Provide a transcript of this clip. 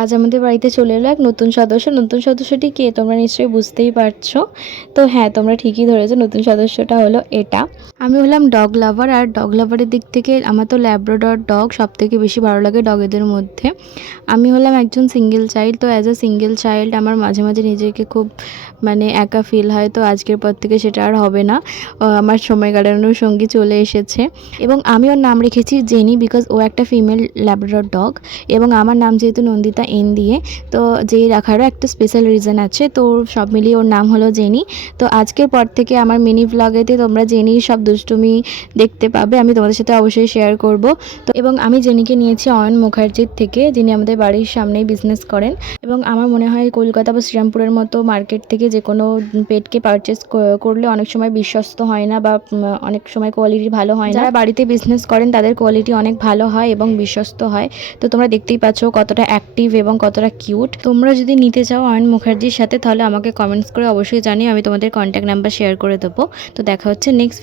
আজ আমাদের বাড়িতে চলে এলো এক নতুন সদস্য। নতুন সদস্যটি কে তোমরা নিশ্চয়ই বুঝতেই পারছো। তো হ্যাঁ, তোমরা ঠিকই ধরেছো, নতুন সদস্যটা হলো এটা। আমি হলাম ডগ লাভার, আর ডগ লাভারের দিক থেকে আমার তো ল্যাব্রাডর ডগ সবথেকে বেশি ভালো লাগে ডগেদের মধ্যে। আমি হলাম একজন সিঙ্গেল চাইল্ড, তো অ্যাজ আ সিঙ্গেল চাইল্ড আমার মাঝে মাঝে নিজেকে খুব একা ফিল হয়। তো আজকের পর থেকে সেটা আর হবে না। আমার সময় কাটানোর সঙ্গী চলে এসেছে এবং আমি ওর নাম রেখেছি জেনি, বিকজ ও একটা ফিমেল ল্যাব্রাডর ডগ এবং আমার নাম যেহেতু নন্দিতা এন দিয়ে, তো যেই রাখারও একটা স্পেশাল রিজন আছে। তো সব মিলিয়ে ওর নাম হলো জেনি। তো আজকের পর থেকে আমার মিনি ব্লগেতে তোমরা জেনির সব দুষ্টুমি দেখতে পাবে, আমি তোমাদের সাথে অবশ্যই শেয়ার করব। তো এবং আমি জেনিকে নিয়েছি অয়ন মুখার্জির থেকে, যিনি আমাদের বাড়ির সামনেই বিজনেস করেন। এবং আমার মনে হয় কলকাতা বা শ্রীরামপুরের মতো মার্কেট থেকে যে কোনো পেটকে পারচেস করলে অনেক সময় বিশ্বস্ত হয় না, বা অনেক সময় কোয়ালিটি ভালো হয় না। যারা বাড়িতে বিজনেস করেন তাদের কোয়ালিটি অনেক ভালো হয় এবং বিশ্বস্ত হয়। তো তোমরা দেখতেই পাচ্ছ কতটা অ্যাক্টিভ এবং কতটা কিউট। তোমরা যদি নিতে চাও অয়ন মুখার্জির সাথে, তাহলে আমাকে কমেন্টস করে অবশ্যই জানিও, আমি তোমাদের কন্ট্যাক্ট নাম্বার শেয়ার করে দেবো। তো দেখা হচ্ছে নেক্সট